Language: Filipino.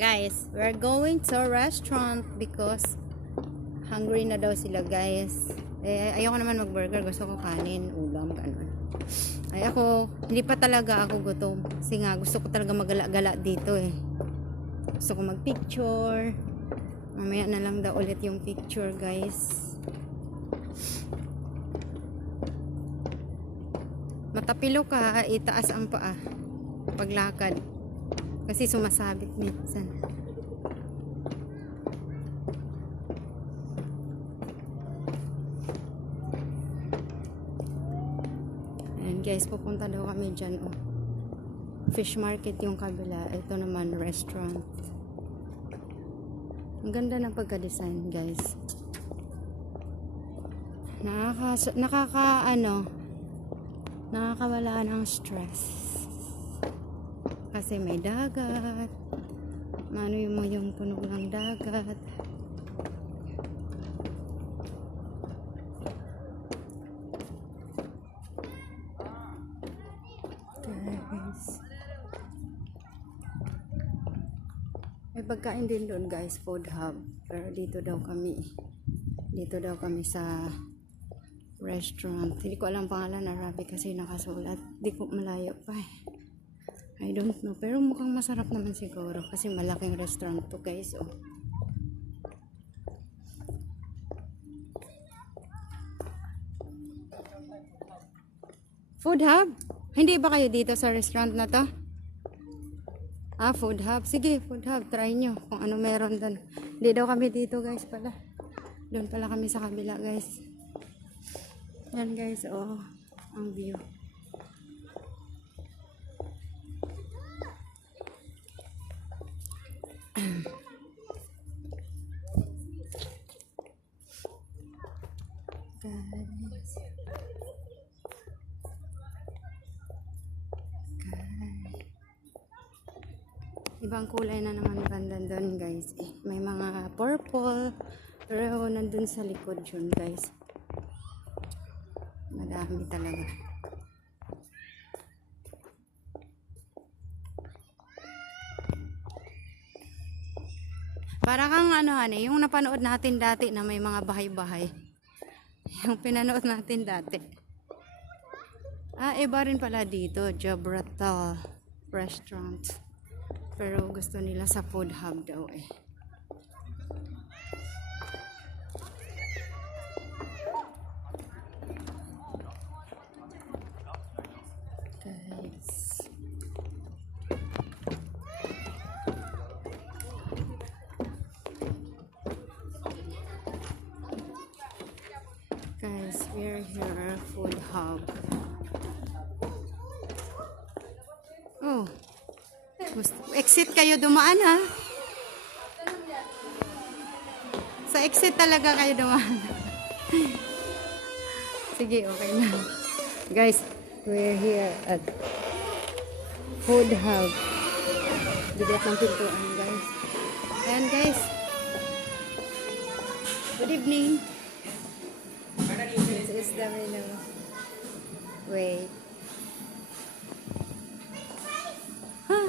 Guys, we're going to a restaurant because hungry na daw sila, guys. Ayoko naman mag-burger. Gusto ko kanin, ulam, gano'n. Hindi pa talaga ako gutom. Kasi nga, gusto ko talaga magala-gala dito eh. Gusto ko mag-picture. Mamaya na lang daw ulit yung picture, guys. Matapilo ka, itaas ang paa. Paglakad. Kasi sumasabit minsan. Ayan guys, pupunta daw kami dyan. Oh. Fish market yung kabila. Ito naman restaurant. Ang ganda ng pagka-design, guys. Nakakawala ng stress. Kasi may dagat. Mano yung tunog ng dagat. Guys. May pagkain din doon, guys. Food hub. Pero dito daw kami sa restaurant. Hindi ko alam pangalan, Arabic kasi nakasulat. Hindi ko malayo pa eh. I don't know. Pero mukhang masarap naman siguro. Kasi malaking restaurant to, guys. Oh. Food hub? Hindi ba kayo dito sa restaurant na to? Ah, food hub. Sige, food hub. Try nyo kung ano meron doon. Hindi daw kami dito, guys, pala. Doon pala kami sa kabila, guys. Yan, guys. Oh, ang view. Guys. Ibang kulay na naman bandan doon, guys. May mga purple. Pero nandun sa likod yun, guys. Madami talaga. Para kang yung napanood natin dati na may mga bahay-bahay. Yung pinanood natin dati. Ah, iba rin pala dito. Jabrata Restaurant. Pero gusto nila sa food hub daw eh. Guys, we're here, food hub. Oh, exit kayo dumaan ha? Sa exit talaga kayo dumaan. Sige, okay na. Guys, we're here at food hub. Bigat ng pintuan, guys. Ayan, guys. Good evening. This is the menu. Wait. Huh?